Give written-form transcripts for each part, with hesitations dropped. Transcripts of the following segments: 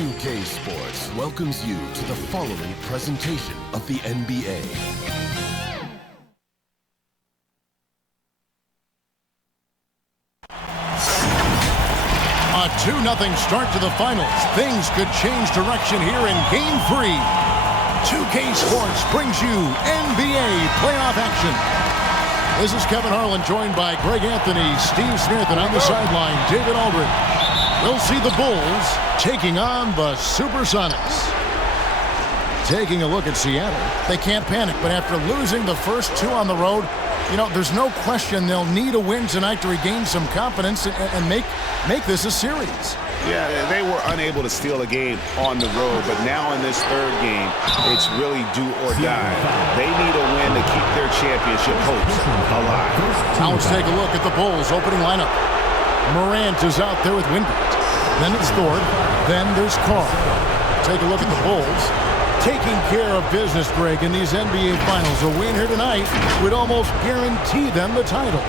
2K Sports welcomes you to the following presentation of the NBA. A 2-0 start to the finals. Things could change direction here in Game 3. 2K Sports brings you NBA playoff action. This is Kevin Harlan, joined by Greg Anthony, Steve Smith, and on the sideline, David Aldridge. We'll see the Bulls taking on the Supersonics. Taking a look at Seattle, they can't panic, but after losing the first two on the road, there's no question they'll need a win tonight to regain some confidence and make this a series. Yeah, they were unable to steal a game on the road, but now in this third game, it's really do or die. They need a win to keep their championship hopes alive. Now let's take a look at the Bulls' opening lineup. Morant is out there with Wingate. Then it's Thorpe. Then there's Carr. Take a look at the Bulls. Taking care of business, Greg, in these NBA Finals. A win here tonight would almost guarantee them the title.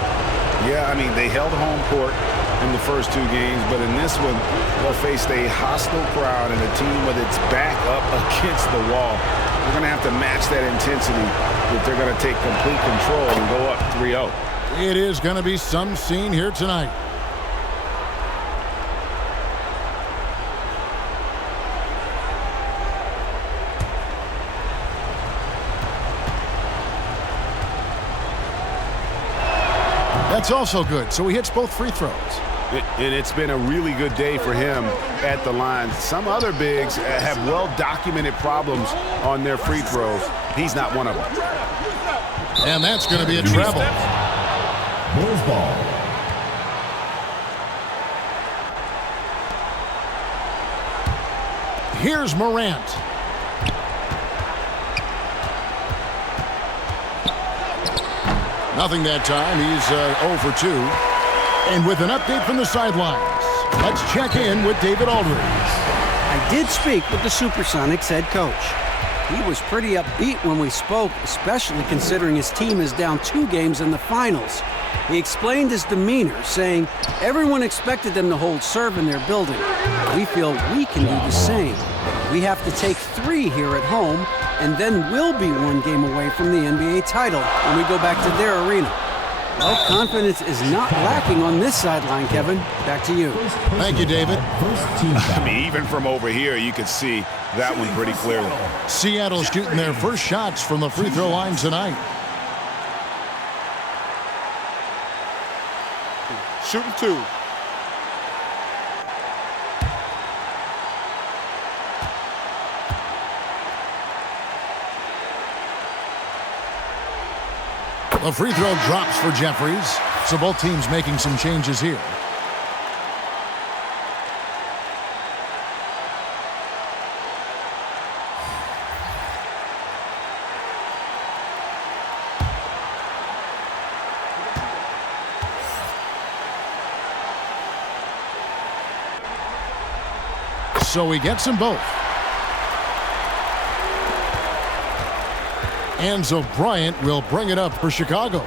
Yeah, I mean, they held home court in the first two games, but in this one, they'll face a hostile crowd and a team with its back up against the wall. They're going to have to match that intensity if they're going to take complete control and go up 3-0. It is going to be some scene here tonight. That's also good, so he hits both free throws. And it's been a really good day for him at the line. Some other bigs have well-documented problems on their free throws. He's not one of them. And that's going to be a travel. Bulls ball. Here's Morant. Nothing that time. He's 0 for 2. And with an update from the sidelines, let's check in with David Aldridge. I did speak with the Supersonics head coach. He was pretty upbeat when we spoke, especially considering his team is down 2 games in the finals. He explained his demeanor, saying everyone expected them to hold serve in their building. We feel we can do the same. We have to take 3 here at home, and then we'll be 1 game away from the NBA title when we go back to their arena. Well, confidence is not lacking on this sideline, Kevin. Back to you. Thank you, David. I mean, even from over here, you could see that one pretty clearly. Seattle's shooting their first shots from the free throw line tonight. Shooting 2. The free throw drops for Jeffries, so both teams making some changes here. So he gets them both. Enzo Bryant will bring it up for Chicago.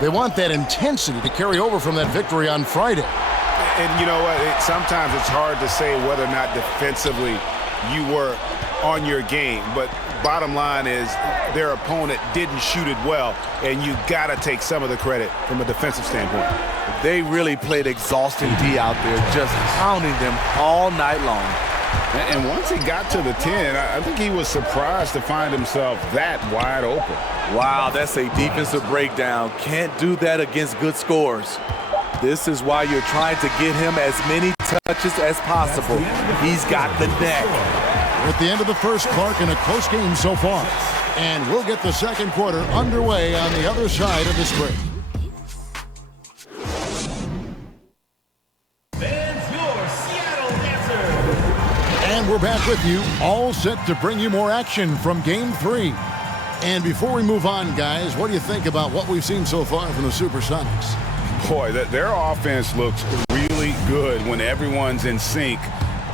They want that intensity to carry over from that victory on Friday. And you know what? Sometimes it's hard to say whether or not defensively you were on your game. But bottom line is their opponent didn't shoot it well, and you got to take some of the credit from a defensive standpoint. They really played exhausting D out there, just pounding them all night long. And once he got to the 10, I think he was surprised to find himself that wide open. Wow, that's a defensive breakdown. Can't do that against good scores. This is why you're trying to get him as many touches as possible. He's got the neck. We're at the end of the first, Clark, in a close game so far. And we'll get the second quarter underway on the other side of this break. And we're back with you, all set to bring you more action from Game 3. And before we move on, guys, what do you think about what we've seen so far from the Supersonics? Boy, their offense looks really good when everyone's in sync.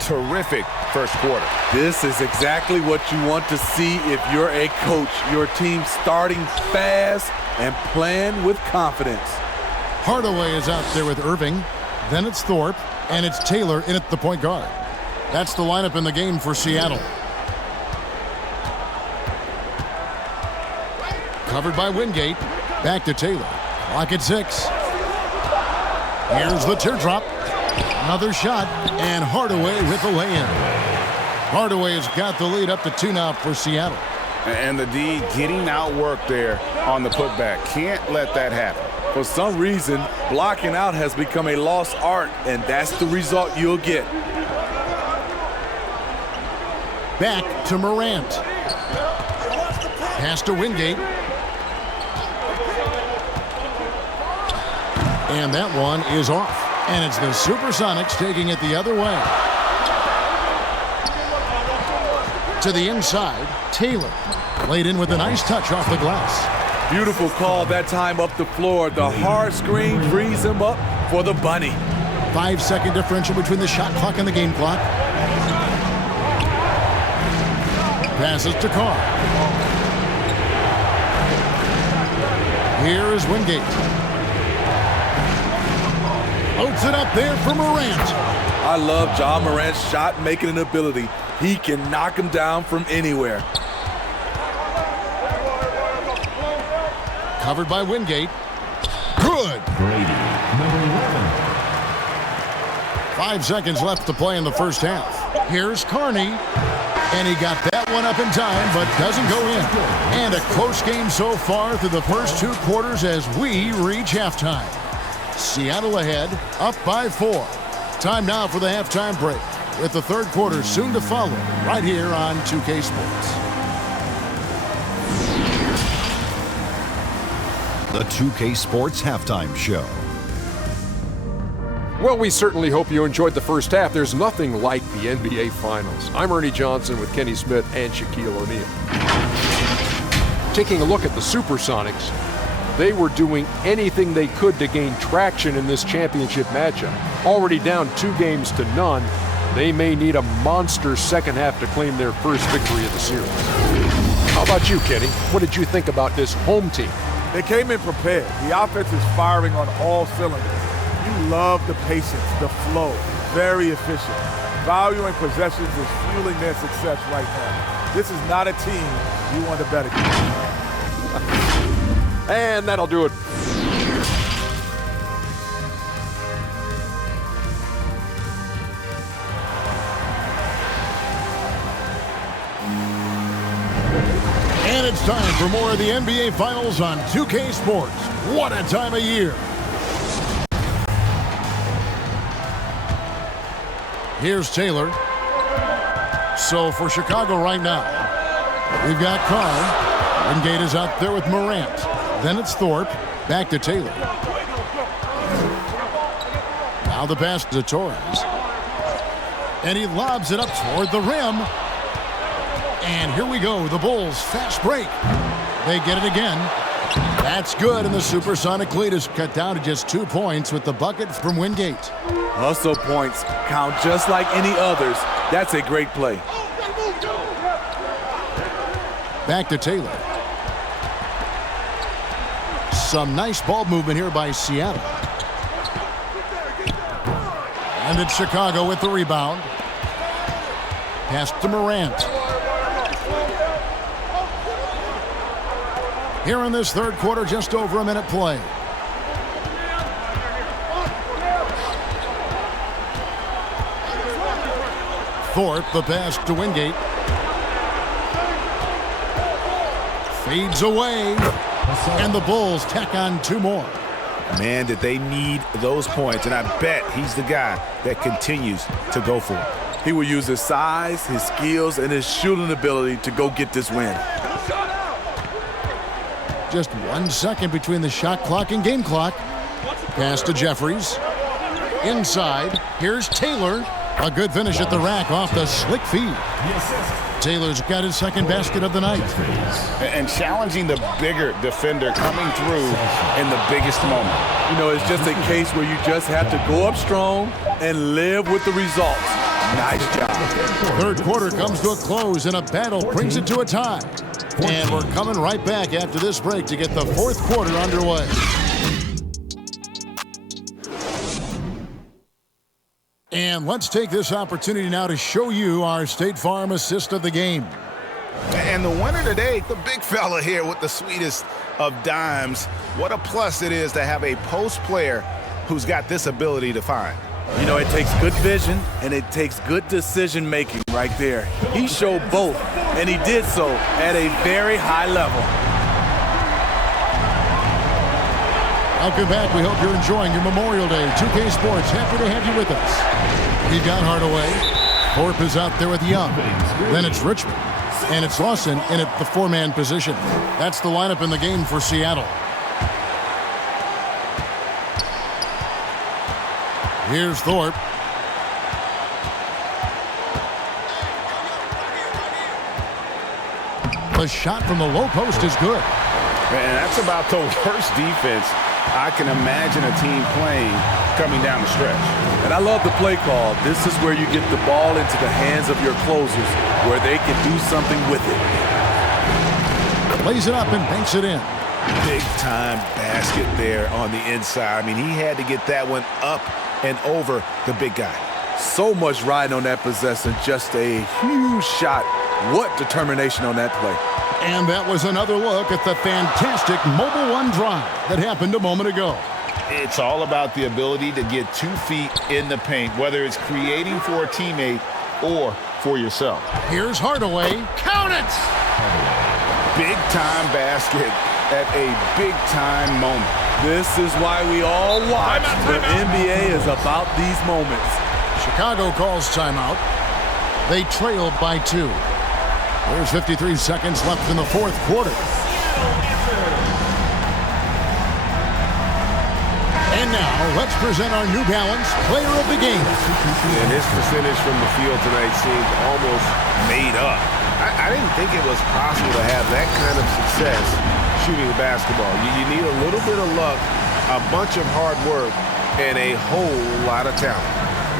Terrific first quarter. This is exactly what you want to see if you're a coach. Your team starting fast and playing with confidence. Hardaway is out there with Irving. Then it's Thorpe, and it's Taylor in at the point guard. That's the lineup in the game for Seattle. Covered by Wingate. Back to Taylor. Clock at 6. Here's the teardrop. Another shot, and Hardaway with the lay-in. Hardaway has got the lead up to 2 now for Seattle. And the D getting outworked there on the putback. Can't let that happen. For some reason, blocking out has become a lost art, and that's the result you'll get. Back to Morant. Pass to Wingate. And that one is off. And it's the Supersonics taking it the other way. To the inside, Taylor. Laid in with a nice touch off the glass. Beautiful call that time up the floor. The hard screen frees him up for the bunny. 5-second differential between the shot clock and the game clock. Passes to Carr. Here is Wingate. Loads it up there for Morant. I love Ja Morant's shot-making ability. He can knock him down from anywhere. Covered by Wingate. Good. Brady, number 11. 5 seconds left to play in the first half. Here's Carney. And he got that one up in time, but doesn't go in. And a close game so far through the first 2 quarters as we reach halftime. Seattle ahead, up by 4. Time now for the halftime break, with the third quarter soon to follow, right here on 2K Sports. The 2K Sports Halftime Show. Well, we certainly hope you enjoyed the first half. There's nothing like the NBA Finals. I'm Ernie Johnson with Kenny Smith and Shaquille O'Neal. Taking a look at the Supersonics, they were doing anything they could to gain traction in this championship matchup. Already down 2-0, they may need a monster second half to claim their first victory of the series. How about you, Kenny? What did you think about this home team? They came in prepared. The offense is firing on all cylinders. You love the patience, the flow, very efficient. Valuing possessions is fueling their success right now. This is not a team you want to bet against. And that'll do it. And it's time for more of the NBA Finals on 2K Sports. What a time of year. Here's Taylor. So for Chicago right now, we've got Carr. Wingate is out there with Morant. Then it's Thorpe. Back to Taylor. Now the pass to Torres. And he lobs it up toward the rim. And here we go. The Bulls fast break. They get it again. That's good, and the Supersonic lead is cut down to just 2 points with the bucket from Wingate. Hustle points count just like any others. That's a great play. Back to Taylor. Some nice ball movement here by Seattle. And it's Chicago with the rebound. Pass to Morant. Here in this third quarter, just over a minute play. Thorpe, the pass to Wingate. Fades away. And the Bulls tack on 2 more. Man, did they need those points, and I bet he's the guy that continues to go for it. He will use his size, his skills, and his shooting ability to go get this win. Just 1 second between the shot clock and game clock. Pass to Jeffries. Inside, here's Taylor. A good finish at the rack off the slick feed. Taylor's got his second basket of the night. And challenging the bigger defender coming through in the biggest moment. You know, it's just a case where you just have to go up strong and live with the results. Nice job. Third quarter comes to a close, and a battle brings it to a tie. And we're coming right back after this break to get the fourth quarter underway. And let's take this opportunity now to show you our State Farm assist of the game. And the winner today, the big fella here with the sweetest of dimes. What a plus it is to have a post player who's got this ability to find. You know, it takes good vision and it takes good decision making right there. He showed both, and he did so at a very high level. Welcome back. We hope you're enjoying your Memorial Day. 2K Sports, happy to have you with us. We've got Hardaway. Thorpe is out there with Young. Then it's Richmond. And it's Lawson in at the four-man position. That's the lineup in the game for Seattle. Here's Thorpe. The shot from the low post is good. And that's about the worst defense I can imagine a team playing coming down the stretch. And I love the play call. This is where you get the ball into the hands of your closers, where they can do something with it. Plays it up and banks it in. Big time basket there on the inside. I mean, he had to get that one up and over the big guy. So much riding on that possession, just a huge shot. What determination on that play. And that was another look at the fantastic Mobile One drive that happened a moment ago. It's all about the ability to get 2 feet in the paint, whether it's creating for a teammate or for yourself. Here's Hardaway. Count it! Big time basket at a big time moment. This is why we all watch. The NBA is about these moments. Chicago calls timeout. They trail by 2. There's 53 seconds left in the fourth quarter. And now, let's present our New Balance Player of the Game. And his percentage from the field tonight seemed almost made up. I didn't think it was possible to have that kind of success shooting the basketball. You need a little bit of luck, a bunch of hard work, and a whole lot of talent.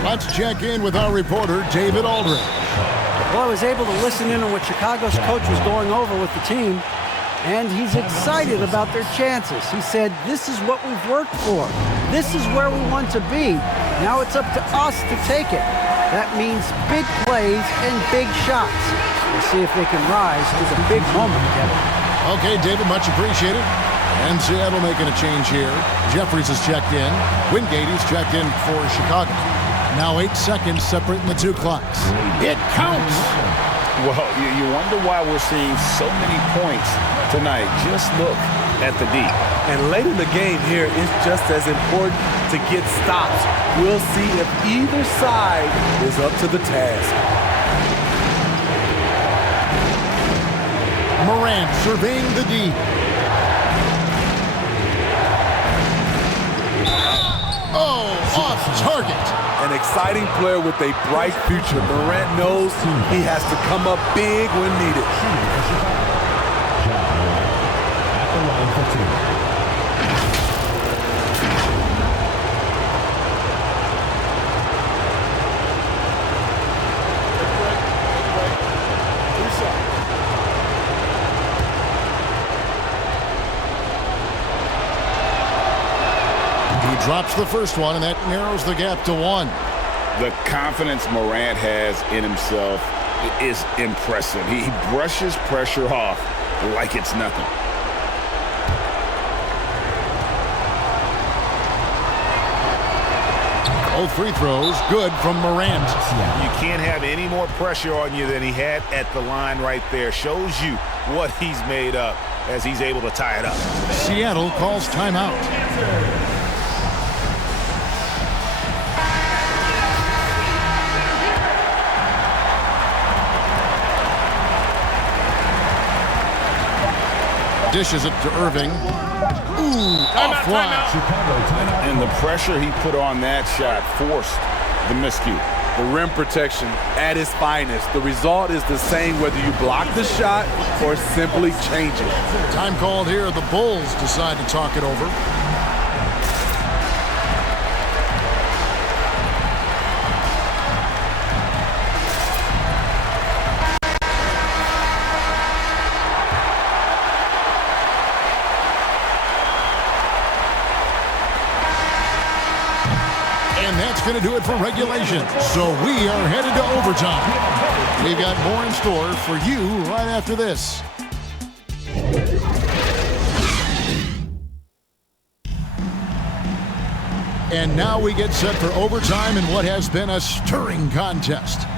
Let's check in with our reporter, David Aldridge. Well, I was able to listen in on what Chicago's coach was going over with the team, and he's excited about their chances. He said, this is what we've worked for. This is where we want to be. Now it's up to us to take it. That means big plays and big shots. We'll see if they can rise to the big moment together. Okay, David, much appreciated. And Seattle making a change here. Jeffries has checked in. Wingate is checked in for Chicago. Now 8 seconds separating the two clocks. It counts! Well, you wonder why we're seeing so many points tonight. Just look at the D. And late in the game here, it's just as important to get stops. We'll see if either side is up to the task. Morant surveying the D. Oh, off target. An exciting player with a bright future. Morant knows he has to come up big when needed. At the line for 2. Drops the first one, and that narrows the gap to 1. The confidence Morant has in himself is impressive. He brushes pressure off like it's nothing. Both free throws good from Morant. You can't have any more pressure on you than he had at the line right there. Shows you what he's made up as he's able to tie it up. Seattle calls timeout. Dishes it to Irving. Ooh, offline. And the pressure he put on that shot forced the miscue. The rim protection at its finest. The result is the same whether you block the shot or simply change it. Time called here. The Bulls decide to talk it over. going to do it for regulation. So we are headed to overtime. We've got more in store for you right after this. And now we get set for overtime in what has been a stirring contest.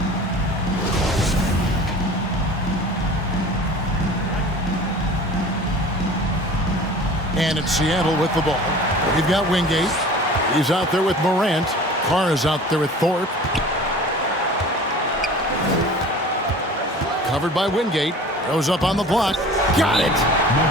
And it's Seattle with the ball. We've got Wingate. He's out there with Morant. Carr is out there with Thorpe. Covered by Wingate. Goes up on the block. Got it!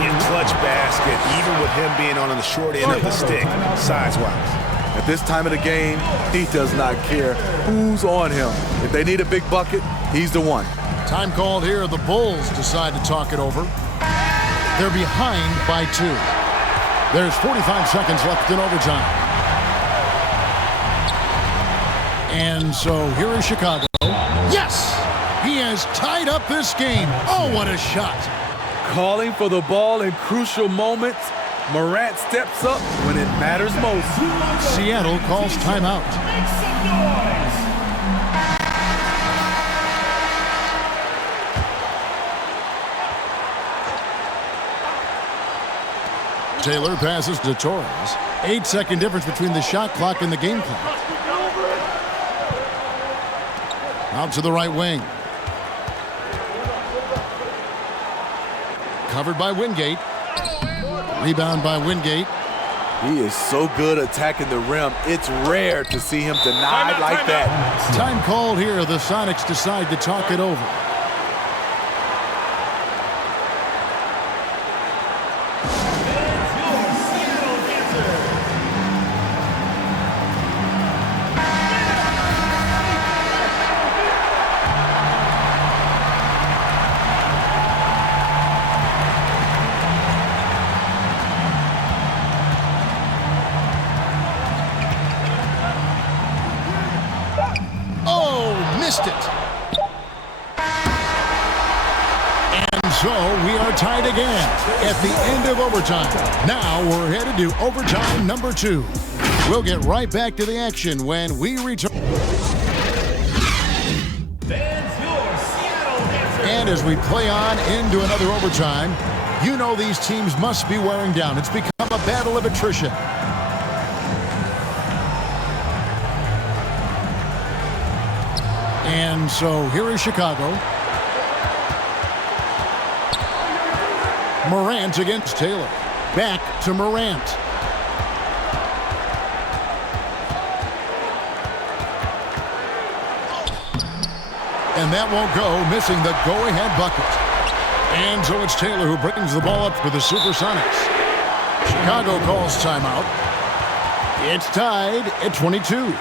In clutch basket, even with him being on the short end of the stick, size-wise. At this time of the game, he does not care who's on him. If they need a big bucket, he's the one. Time called here. The Bulls decide to talk it over. They're behind by 2. There's 45 seconds left in overtime. And so here is Chicago. Yes! He has tied up this game. Oh, what a shot. Calling for the ball in crucial moments. Morant steps up when it matters most. Seattle calls timeout. Make some noise. Taylor passes to Torres. 8-second difference between the shot clock and the game clock. Out to the right wing. Covered by Wingate. Rebound by Wingate. He is so good attacking the rim. It's rare to see him denied like that. Time called here. The Sonics decide to talk it over. Missed it. And so we are tied again at the end of overtime. Now we're headed to overtime number 2. We'll get right back to the action when we return. And as we play on into another overtime, you know these teams must be wearing down. It's become a battle of attrition. And so here is Chicago. Morant against Taylor. Back to Morant. And that won't go, missing the go-ahead bucket. And so it's Taylor who brings the ball up for the Supersonics. Chicago calls timeout. It's tied at 22.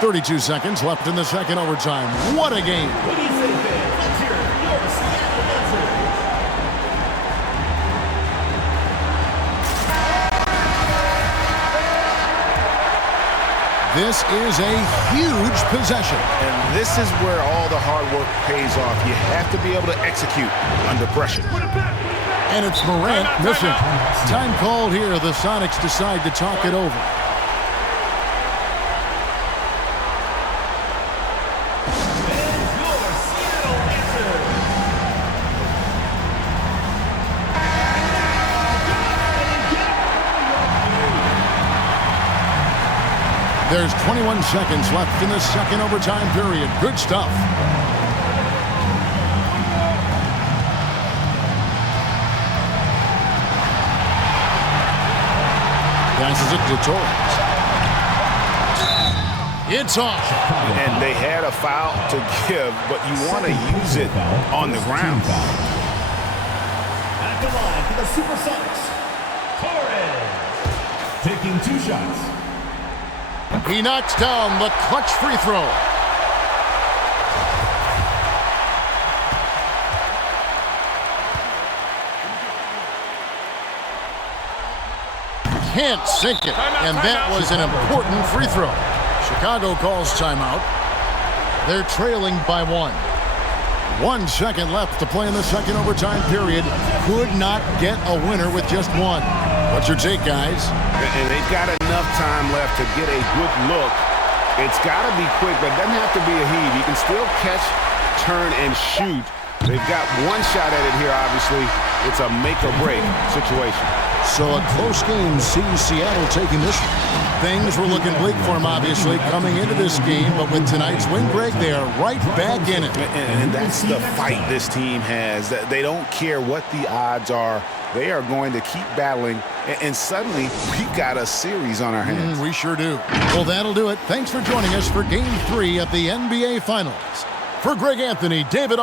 32 seconds left in the second overtime. What a game. What do you say, fans? Let's hear it for your Seattle answer. This is a huge possession. And this is where all the hard work pays off. You have to be able to execute under pressure. And it's Morant missing. Time called here. The Sonics decide to talk it over. There's 21 seconds left in the second overtime period. Good stuff. Passes it to Torres. It's off. And they had a foul to give, but you want to use it on the ground. At the line for the Supersonics, Torres taking 2 shots. He knocks down the clutch free throw. Can't sink it, and that was an important free throw. Chicago calls timeout. They're trailing by 1. 1 second left to play in the second overtime period. Could not get a winner with just 1. What's your take, guys? And they've got enough time left to get a good look It's got to be quick, but it doesn't have to be a heave. You can still catch, turn, and shoot. They've got one shot at it here, obviously. It's a make-or-break situation. So a close game sees Seattle taking this one. Things were looking bleak for them, obviously, coming into this game. But with tonight's win, Greg, they are right back in it. And that's the fight this team has. They don't care what the odds are. They are going to keep battling. And suddenly, we've got a series on our hands. We sure do. Well, that'll do it. Thanks for joining us for Game 3 of the NBA Finals. For Greg Anthony, David